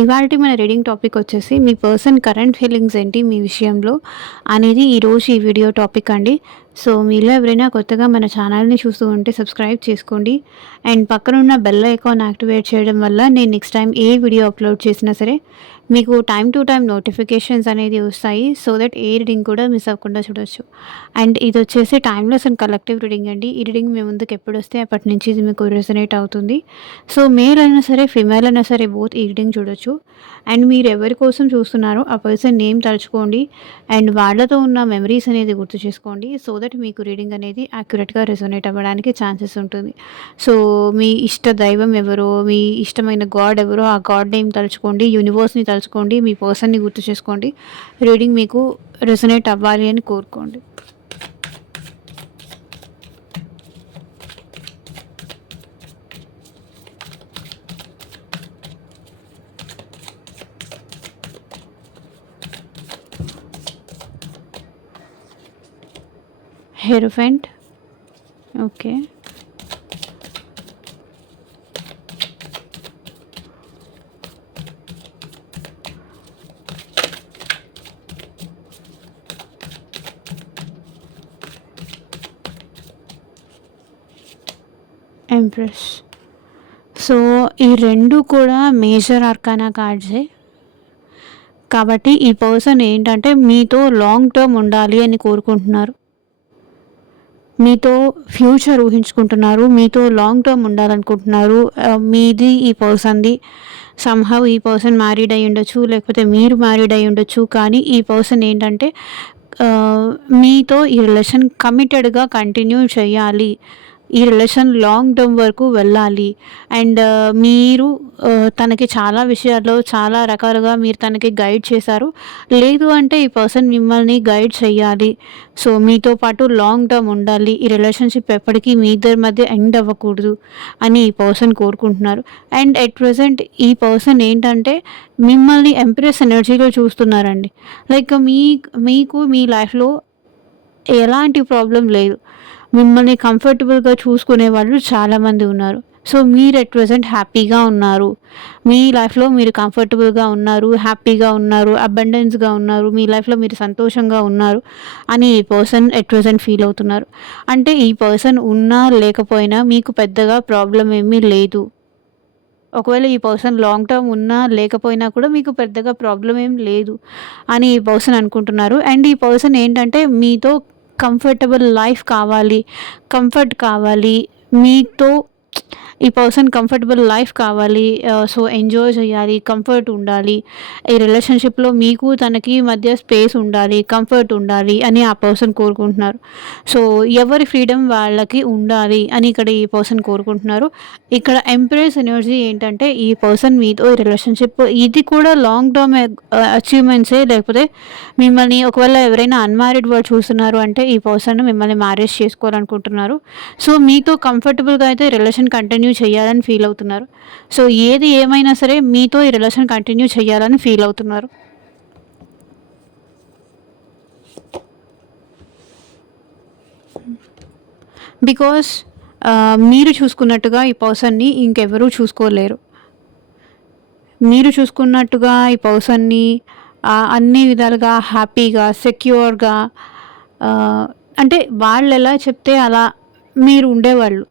ఇవాల్టి మన reading topic వచ్చేసి మీ పర్సన్ కరెంట్ ఫీలింగ్స్ ఏంటి మీ విషయంలో అనేది ఈరోజు ఈ వీడియో టాపిక్ అండి. సో మీలో ఎవరైనా కొత్తగా మన ఛానల్ని చూస్తూ ఉంటే సబ్స్క్రైబ్ చేసుకోండి అండ్ పక్కన ఉన్న బెల్ ఐకాన్ యాక్టివేట్ చేయడం వల్ల నేను నెక్స్ట్ టైం ఏ వీడియో అప్లోడ్ చేసినా సరే మీకు టైం టు టైం నోటిఫికేషన్స్ అనేది వస్తాయి. సో దట్ ఏ రీడింగ్ కూడా మిస్ అవ్వకుండా చూడొచ్చు. అండ్ ఇది వచ్చేసి టైమ్లెస్ అండ్ కలెక్టివ్ రీడింగ్ అండి. ఈ రీడింగ్ మీ ముందుకు ఎప్పుడు వస్తే అప్పటి నుంచి ఇది మీకు రెసొనేట్ అవుతుంది. సో మేల్ అయినా సరే ఫిమేల్ అయినా సరే బోత్ ఈ రీడింగ్ చూడొచ్చు. అండ్ మీరు ఎవరి కోసం చూస్తున్నారో ఆ పర్సన్ నేమ్ తలుచుకోండి అండ్ వాళ్ళతో ఉన్న మెమరీస్ అనేది గుర్తు చేసుకోండి. సో దట్ మీకు రీడింగ్ అనేది యాక్యురేట్గా రెసొనేట్ అవ్వడానికి ఛాన్సెస్ ఉంటుంది. సో మీ ఇష్ట దైవం ఎవరో, మీ ఇష్టమైన గాడ్ ఎవరో ఆ గాడ్ నేమ్ తలుచుకోండి, యూనివర్స్ని తలుచుకోండి, మీ పర్సన్ని గుర్తు చేసుకోండి. రీడింగ్ మీకు రెసొనేట్ అవ్వాలి అని కోరుకోండి. Hierophant, okay. ఎంప్రెస్. సో ఈ రెండు కూడా మేజర్ ఆర్కానా కార్డ్సే. కాబట్టి ఈ పర్సన్ ఏంటంటే మీతో లాంగ్ టర్మ్ ఉండాలి అని కోరుకుంటున్నారు, మీతో ఫ్యూచర్ ఊహించుకుంటున్నారు, మీతో లాంగ్ టర్మ్ ఉండాలనుకుంటున్నారు. మీది ఈ పర్సన్ది. సమ్హౌ ఈ పర్సన్ మ్యారీడ్ అయి ఉండొచ్చు, లేకపోతే మీరు మ్యారీడ్ అయి ఉండొచ్చు. కానీ ఈ పర్సన్ ఏంటంటే మీతో ఈ రిలేషన్ కమిటెడ్గా కంటిన్యూ చేయాలి, ఈ రిలేషన్ లాంగ్ టర్మ్ వరకు వెళ్ళాలి. అండ్ మీరు తనకి చాలా విషయాల్లో చాలా రకాలుగా మీరు తనకి గైడ్ చేశారు. లేదు అంటే ఈ పర్సన్ మిమ్మల్ని గైడ్ చేయాలి. సో మీతో పాటు లాంగ్ టర్మ్ ఉండాలి, ఈ రిలేషన్షిప్ ఎప్పటికీ మీ ఇద్దరి మధ్య ఎండ్ అవ్వకూడదు అని ఈ పర్సన్ కోరుకుంటున్నారు. అండ్ ఎట్ ప్రజెంట్ ఈ పర్సన్ ఏంటంటే మిమ్మల్ని ఎంప్రెస్ ఎనర్జీలో చూస్తున్నారండి. లైక్ మీకు మీ లైఫ్లో ఎలాంటి ప్రాబ్లం లేదు, మిమ్మల్ని కంఫర్టబుల్గా చూసుకునే వాళ్ళు చాలామంది ఉన్నారు. సో మీరు ఎట్ ప్రజెంట్ హ్యాపీగా ఉన్నారు, మీ లైఫ్లో మీరు కంఫర్టబుల్గా ఉన్నారు, హ్యాపీగా ఉన్నారు, అబండెన్స్గా ఉన్నారు, మీ లైఫ్లో మీరు సంతోషంగా ఉన్నారు అని ఈ పర్సన్ ఎట్ ప్రజెంట్ ఫీల్ అవుతున్నారు. అంటే ఈ పర్సన్ ఉన్నా లేకపోయినా మీకు పెద్దగా ప్రాబ్లం ఏమీ లేదు. ఒకవేళ ఈ పర్సన్ లాంగ్ టర్మ్ ఉన్నా లేకపోయినా కూడా మీకు పెద్దగా ప్రాబ్లం ఏం లేదు అని ఈ పర్సన్ అనుకుంటున్నారు. అండ్ ఈ పర్సన్ ఏంటంటే మీతో కంఫర్టబుల్ లైఫ్ కావాలి, కంఫర్ట్ కావాలి, మీతో ఈ పర్సన్ కంఫర్టబుల్ లైఫ్ కావాలి. సో ఎంజాయ్ చేయాలి, కంఫర్ట్ ఉండాలి, ఈ రిలేషన్షిప్లో మీకు తనకి మధ్య స్పేస్ ఉండాలి, కంఫర్ట్ ఉండాలి అని ఆ పర్సన్ కోరుకుంటున్నారు. సో ఎవరి ఫ్రీడమ్ వాళ్ళకి ఉండాలి అని ఇక్కడ ఈ పర్సన్ కోరుకుంటున్నారు. ఇక్కడ ఎంప్రెస్ ఎనర్జీ ఏంటంటే ఈ పర్సన్ మీతో ఈ రిలేషన్షిప్ ఇది కూడా లాంగ్ టర్మ్ అచీవ్మెంట్సే. లేకపోతే మిమ్మల్ని ఒకవేళ ఎవరైనా అన్మ్యారీడ్ వాళ్ళు చూస్తున్నారు అంటే ఈ పర్సన్ మిమ్మల్ని మ్యారేజ్ చేసుకోవాలనుకుంటున్నారు. సో మీతో కంఫర్టబుల్గా అయితే రిలేషన్ కంటిన్యూ చేయాలని ఫీల్ అవుతున్నారు. సో ఏది ఏమైనా సరే మీతో ఈ రిలేషన్ కంటిన్యూ చేయాలని ఫీల్ అవుతున్నారు. బికాస్ మీరు చూసుకున్నట్టుగా ఈ పర్సన్ని ఇంకెవరూ చూసుకోలేరు. మీరు చూసుకున్నట్టుగా ఈ పర్సన్ని అన్ని విధాలుగా హ్యాపీగా సెక్యూర్గా అంటే వాళ్ళు ఎలా చెప్తే అలా మీరు ఉండేవాళ్ళు.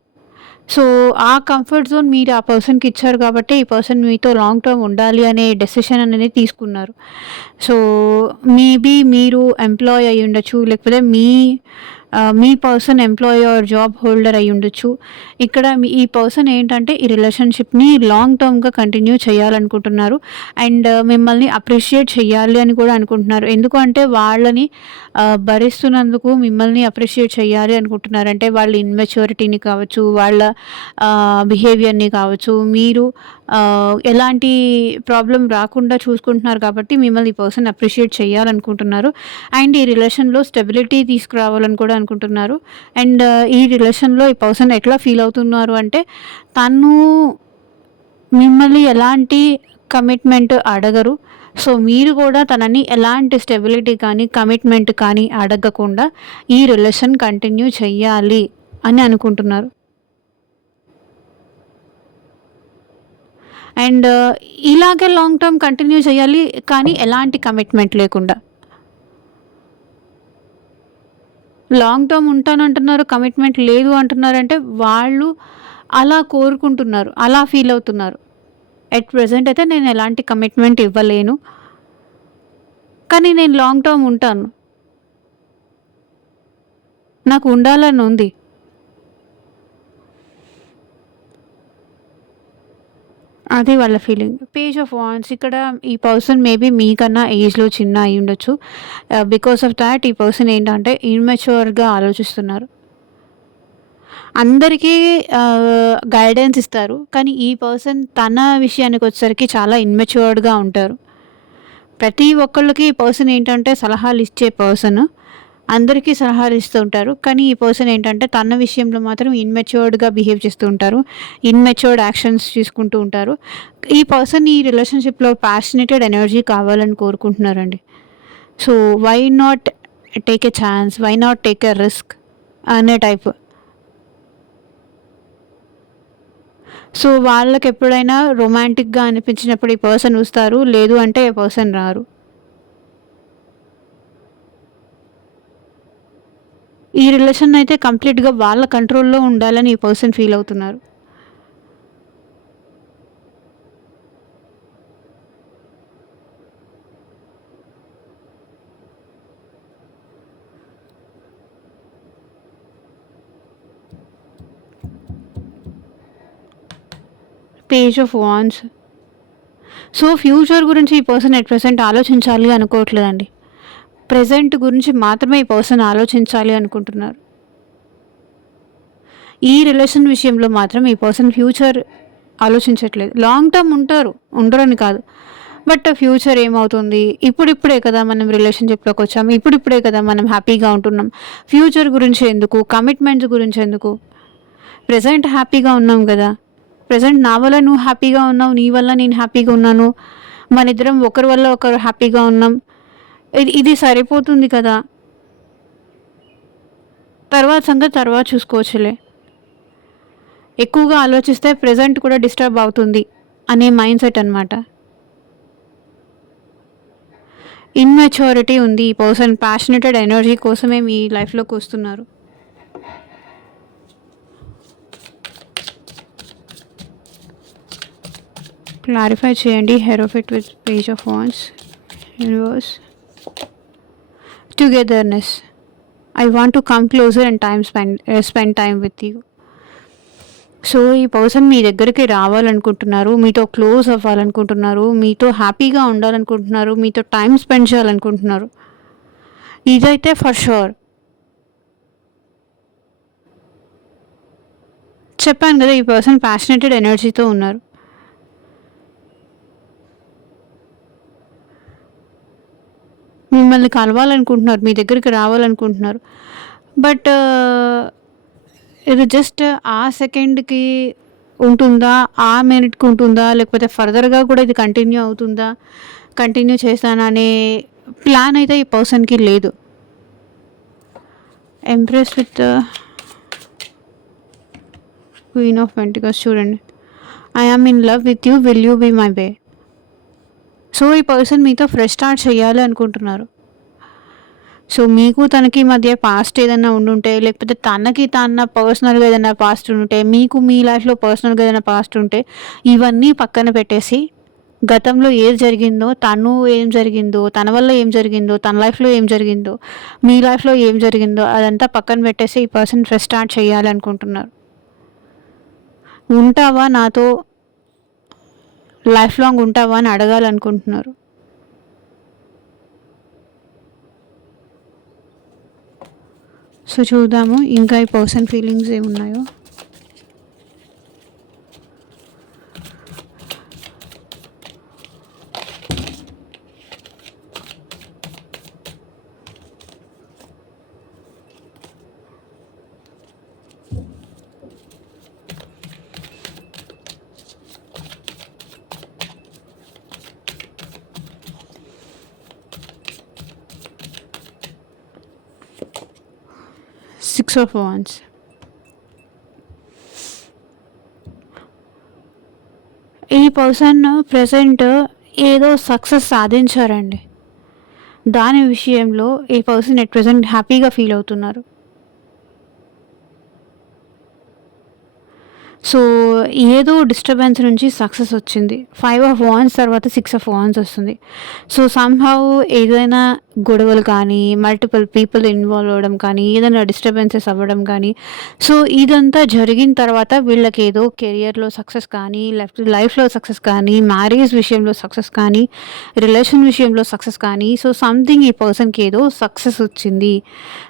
సో ఆ కంఫర్ట్ జోన్ మీరు ఆ పర్సన్కి ఇచ్చారు కాబట్టి ఈ పర్సన్ మీతో లాంగ్ టర్మ్ ఉండాలి అనే డెసిషన్ అనేది తీసుకున్నారు. సో మేబీ మీరు ఎంప్లాయ్ అయ్యి ఉండొచ్చు, లేకపోతే మీ person employee or job holder అయి ఉండొచ్చు. ఇక్కడ ఈ పర్సన్ ఏంటంటే ఈ రిలేషన్షిప్ని లాంగ్ టర్మ్గా కంటిన్యూ చేయాలనుకుంటున్నారు. అండ్ మిమ్మల్ని అప్రిషియేట్ చేయాలి అని కూడా అనుకుంటున్నారు. ఎందుకంటే వాళ్ళని భరిస్తున్నందుకు మిమ్మల్ని అప్రిషియేట్ చేయాలి అనుకుంటున్నారు. అంటే వాళ్ళ ఇన్మెచ్యూరిటీని కావచ్చు, వాళ్ళ బిహేవియర్ని కావచ్చు, మీరు ఎలాంటి ప్రాబ్లం రాకుండా చూసుకుంటున్నారు కాబట్టి మిమ్మల్ని ఈ పర్సన్ అప్రిషియేట్ చేయాలనుకుంటున్నారు. అండ్ ఈ రిలేషన్లో స్టెబిలిటీ తీసుకురావాలని కూడా అనుకుంటున్నారు. అండ్ ఈ రిలేషన్లో ఈ పర్సన్ ఎట్లా ఫీల్ అవుతున్నారు అంటే తను మిమ్మల్ని ఎలాంటి కమిట్మెంట్ అడగరు. సో మీరు కూడా తనని ఎలాంటి స్టెబిలిటీ కానీ కమిట్మెంట్ కానీ అడగకుండా ఈ రిలేషన్ కంటిన్యూ చెయ్యాలి అని అనుకుంటున్నారు. అండ్ ఇలాగే లాంగ్ టర్మ్ కంటిన్యూ చేయాలి, కానీ ఎలాంటి కమిట్మెంట్ లేకుండా. లాంగ్ టర్మ్ ఉంటానంటున్నారు, కమిట్మెంట్ లేదు అంటున్నారంటే వాళ్ళు అలా కోరుకుంటున్నారు, అలా ఫీల్ అవుతున్నారు. ఎట్ ప్రెజెంట్ అయితే నేను ఎలాంటి కమిట్మెంట్ ఇవ్వలేను, కానీ నేను లాంగ్ టర్మ్ ఉంటాను, నాకు ఉండాలని ఉంది. అది వాళ్ళ ఫీలింగ్. పేజ్ ఆఫ్ వాండ్స్ ఇక్కడ ఈ పర్సన్ మేబీ మీకన్నా ఏజ్‌లో చిన్న అయ్యుండొచ్చు. బికాస్ ఆఫ్ థాట్ ఈ పర్సన్ ఏంటంటే ఇమ్మెచ్యూర్‌గా ఆలోచిస్తున్నారు. అందరికీ గైడెన్స్ ఇస్తారు, కానీ ఈ పర్సన్ తన విషయానికొచ్చేసరికి చాలా ఇమ్మెచ్యూర్డ్‌గా ఉంటారు. ప్రతి ఒక్కళ్ళకి ఈ పర్సన్ ఏంటంటే సలహాలు ఇచ్చే పర్సన్. అందరికీ సలహాలు ఇస్తూ ఉంటారు, కానీ ఈ పర్సన్ ఏంటంటే తన విషయంలో మాత్రం ఇమ్మెచ్యూర్డ్‌గా బిహేవ్ చేస్తూ ఉంటారు. ఇమ్మెచ్యూర్డ్ యాక్షన్స్ తీసుకుంటూ ఉంటారు. ఈ పర్సన్ ఈ రిలేషన్‌షిప్‌లో ప్యాషనేటెడ్ ఎనర్జీ కావాలని కోరుకుంటున్నారండి. So, why not take a chance? Why not take a risk? అనే టైప్. సో, వాళ్ళకెప్పుడైనా రొమాంటిక్‌గా అనిపించినప్పుడు ఈ పర్సన్ వస్తారు. లేదు అంటే ఈ పర్సన్ రారు. ఈ రిలేషన్ అయితే కంప్లీట్‌గా వాళ్ళ కంట్రోల్‌లో ఉండాలని ఈ పర్సన్ ఫీల్ అవుతున్నారు. Page of wands. So, future గురించి ఈ పర్సన్ ఎట్ ప్రెజెంట్ ఆలోచించాలి అనుకోవట్లేదండి. ప్రెజెంట్ గురించి మాత్రమే ఈ పర్సన్ ఆలోచించాలి అనుకుంటున్నారు. ఈ రిలేషన్ విషయంలో మాత్రం ఈ పర్సన్ ఫ్యూచర్ ఆలోచించట్లేదు. లాంగ్ టర్మ్ ఉంటారు, ఉండరని కాదు. బట్ ఫ్యూచర్ ఏమవుతుంది? ఇప్పుడిప్పుడే కదా మనం రిలేషన్‌షిప్‌లోకి వచ్చాం. ఇప్పుడిప్పుడే కదా మనం హ్యాపీగా ఉంటున్నాం. ఫ్యూచర్ గురించి ఎందుకు? కమిట్మెంట్స్ గురించి ఎందుకు? ప్రెజెంట్ హ్యాపీగా ఉన్నాం గదా! ప్రెజెంట్ నా వల్ల నువ్వు హ్యాపీగా ఉన్నావు, నీ వల్ల నేను హ్యాపీగా ఉన్నాను. మనిద్దరం ఒకరి వల్ల ఒకరు హ్యాపీగా ఉన్నాం. ఇది సరిపోతుంది కదా! తర్వాత సంగతి తర్వాత చూసుకోవచ్చులే. ఎక్కువగా ఆలోచిస్తే ప్రెజెంట్ కూడా డిస్టర్బ్ అవుతుంది అనే మైండ్ సెట్ అనమాట. ఇమ్మెచ్యూరిటీ ఉంది. ఈ పర్సన్ ప్యాషనేటెడ్ ఎనర్జీ కోసమే మీ లైఫ్‌లోకి వస్తున్నారు. క్లారిఫై చేయండి. Hierophant with page of wands. Universe. Togetherness. I want to come closer and spend time with you. So, ఈ పర్సన్ మీ దగ్గరికి రావాలనుకుంటున్నారు. మీతో క్లోజ్ అవ్వాలనుకుంటున్నారు. మీతో హ్యాపీగా ఉండాలనుకుంటున్నారు. మీతో టైమ్ స్పెండ్ చేయాలనుకుంటున్నారు. ఇదైతే ఫర్ ష్యూర్. చెప్పాను కదా! ఈ పర్సన్ ప్యాషనేటెడ్ ఎనర్జీతో ఉన్నారు. మిమ్మల్ని కలవాలనుకుంటున్నారు. మీ దగ్గరికి రావాలనుకుంటున్నారు. బట్ ఇది జస్ట్ ఆ సెకండ్‌కి ఉంటుందా? ఆ మినిట్‌కి ఉంటుందా? లేకపోతే ఫర్దర్‌గా కూడా ఇది కంటిన్యూ అవుతుందా? కంటిన్యూ చేస్తానా అనే ప్లాన్ అయితే ఈ పర్సన్‌కి లేదు. Empress with queen of pentacles చూడండి. I am in love with you, will you be my way. So, ఈ పర్సన్ మీతో ఫ్రెష్ స్టార్ట్ చేయాలి అనుకుంటున్నారు. సో, మీకు తనకి మధ్య పాస్ట్ ఏదన్నా ఉండుంటే, లేకపోతే తనకి తన పర్సనల్‌గా ఏదైనా పాస్ట్ ఉండుంటే, మీకు మీ లైఫ్‌లో పర్సనల్‌గా ఏదైనా పాస్ట్ ఉంటే, ఇవన్నీ పక్కన పెట్టేసి, గతంలో ఏది జరిగిందో, తను ఏం జరిగిందో, తన వల్ల ఏం జరిగిందో, తన లైఫ్‌లో ఏం జరిగిందో, మీ లైఫ్‌లో ఏం జరిగిందో అదంతా పక్కన పెట్టేసి ఈ పర్సన్ ఫ్రెష్ స్టార్ట్ చేయాలి అనుకుంటున్నారు. ఉంటావా నాతో లైఫ్ లాంగ్ ఉంటావా అని అడగాలనుకుంటున్నారు. సో, చూద్దాము ఇంకా ఈ పర్సన్ ఫీలింగ్స్ ఏమున్నాయో. Six of wands. ఈ పర్సన్ ప్రెజెంట్ ఏదో సక్సెస్ సాధించారండి. దాని విషయంలో ఈ పర్సన్ ఎట్ ప్రెజెంట్ హ్యాపీగా ఫీల్ అవుతున్నారు. సో, ఏదో డిస్టర్బెన్స్ నుంచి సక్సెస్ వచ్చింది. 5 ఆఫ్ వాండ్స్ తర్వాత 6 ఆఫ్ వాండ్స్ వస్తుంది. సో, సమ్‌హౌ ఏదైనా గొడవలు కానీ, మల్టిపుల్ పీపుల్ ఇన్వాల్వ్ అవ్వడం కానీ, ఏదైనా డిస్టర్బెన్సెస్ అవ్వడం కానీ, సో, ఇదంతా జరిగిన తర్వాత వీళ్ళకేదో కెరియర్‌లో సక్సెస్ కానీ, లైఫ్‌లో సక్సెస్ కానీ, మ్యారేజ్ విషయంలో సక్సెస్ కానీ, రిలేషన్ విషయంలో సక్సెస్ కానీ, సో, సంథింగ్ ఈ పర్సన్‌కి ఏదో సక్సెస్ వచ్చింది.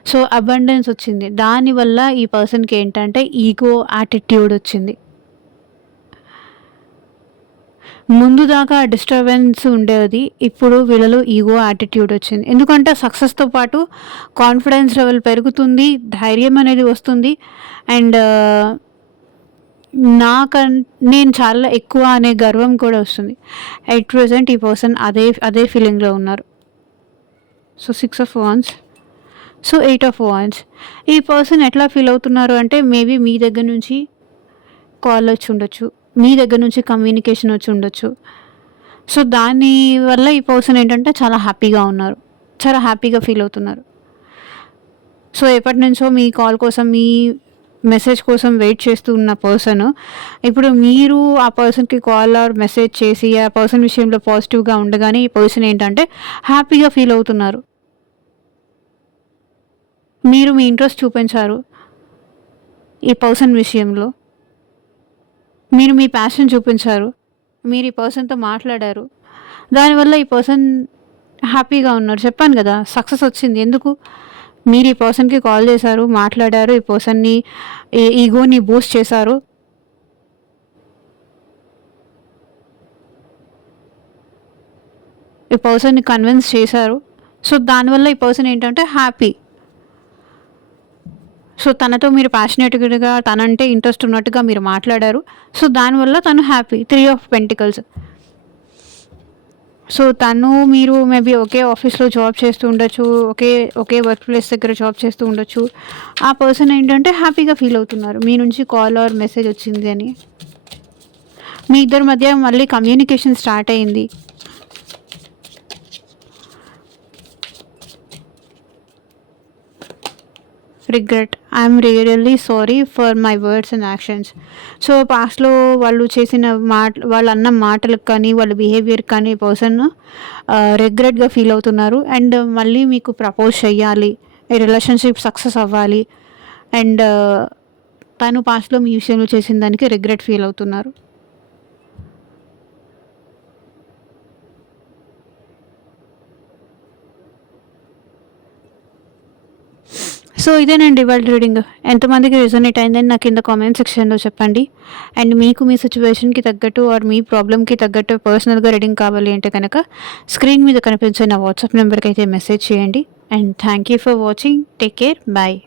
సో, అబండెన్స్ వచ్చింది. దానివల్ల ఈ పర్సన్‌కి ఏంటంటే ఈగో యాటిట్యూడ్ వచ్చింది. ముందు దాకా డిస్టర్బెన్స్ ఉండేది. ఇప్పుడు వీళ్ళలో ఈగో యాటిట్యూడ్ వచ్చింది. ఎందుకంటే సక్సెస్‌తో పాటు కాన్ఫిడెన్స్ లెవెల్ పెరుగుతుంది. ధైర్యం అనేది వస్తుంది. అండ్ నేను చాలా ఎక్కువ అనే గర్వం కూడా వస్తుంది. ఎట్ ప్రెజెంట్ ఈ పర్సన్ అదే ఫీలింగ్‌లో ఉన్నారు. So, 6 of wands. So, 8 of wands. ఈ పర్సన్ ఎట్లా ఫీల్ అవుతున్నారు అంటే మేబీ మీ దగ్గర నుంచి కాల్ వచ్చి ఉండొచ్చు. మీ దగ్గర నుంచి కమ్యూనికేషన్ వచ్చి ఉండొచ్చు. సో, దాని వల్ల ఈ పర్సన్ ఏంటంటే చాలా హ్యాపీగా ఉన్నారు. చాలా హ్యాపీగా ఫీల్ అవుతున్నారు. సో, ఎప్పటినుంచో మీ కాల్ కోసం, మీ మెసేజ్ కోసం వెయిట్ చేస్తూ ఉన్న పర్సన్ ఇప్పుడు మీరు ఆ పర్సన్‌కి కాల్ ఆర్ మెసేజ్ చేసి ఆ పర్సన్ విషయంలో పాజిటివ్‌గా ఉండగానే ఈ పర్సన్ ఏంటంటే హ్యాపీగా ఫీల్ అవుతున్నారు. మీరు మీ ఇంట్రెస్ట్ చూపించారు ఈ పర్సన్ విషయంలో. మీరు మీ ప్యాషన్ చూపించారు. మీరు ఈ పర్సన్‌తో మాట్లాడారు. దానివల్ల ఈ పర్సన్ హ్యాపీగా ఉన్నారు. చెప్పాను గదా! సక్సెస్ వచ్చింది. ఎందుకు? మీరు ఈ పర్సన్‌కి కాల్ చేశారు, మాట్లాడారు. ఈ పర్సన్‌ని ఈగోని బూస్ట్ చేశారు. ఈ పర్సన్‌ని కన్విన్స్ చేశారు. సో, దానివల్ల ఈ పర్సన్ ఏంటంటే హ్యాపీ. సో, తనతో మీరు ప్యాషనేట్‌గా తనంటే ఇంట్రెస్ట్ ఉన్నట్టుగా మీరు మాట్లాడారు. సో, దానివల్ల తను హ్యాపీ. 3 of pentacles. సో, మీరు మేబీ ఒకే ఆఫీస్‌లో జాబ్ చేస్తూ ఉండొచ్చు. ఒకే వర్క్ ప్లేస్ దగ్గర జాబ్ చేస్తూ ఉండొచ్చు. ఆ పర్సన్ ఏంటంటే హ్యాపీగా ఫీల్ అవుతున్నారు. మీ నుంచి కాల్ ఆర్ మెసేజ్ వచ్చింది అని. మీ ఇద్దరి మధ్య మళ్ళీ కమ్యూనికేషన్ స్టార్ట్ అయింది. Regret. I'm really sorry for my words and actions. So, పాస్ట్‌లో వాళ్ళు అన్న మాటలకు కానీ, వాళ్ళ బిహేవియర్‌కి కానీ పర్సన్ రిగ్రెట్‌గా ఫీల్ అవుతున్నారు. అండ్ మళ్ళీ మీకు ప్రపోజ్ చెయ్యాలి. ఈ రిలేషన్‌షిప్ సక్సెస్ అవ్వాలి. అండ్ తను పాస్ట్‌లో మీ విషయంలో చేసిన దానికి రిగ్రెట్ ఫీల్ అవుతున్నారు. సో, ఇదేనండి ఇవాళ రీడింగ్. ఎంతమందికి రెజొనేట్ అయిందని నాకు కింద కామెంట్ సెక్షన్‌లో చెప్పండి. అండ్ మీకు మీ సిట్యుయేషన్‌కి తగ్గట్టు ఆర్ మీ ప్రాబ్లమ్‌కి తగ్గట్టు పర్సనల్‌గా రీడింగ్ కావాలి అంటే కనుక స్క్రీన్ మీద కనిపించే నా వాట్సాప్ నెంబర్‌కి అయితే మెసేజ్ చేయండి. And thank you for watching. Take care. Bye.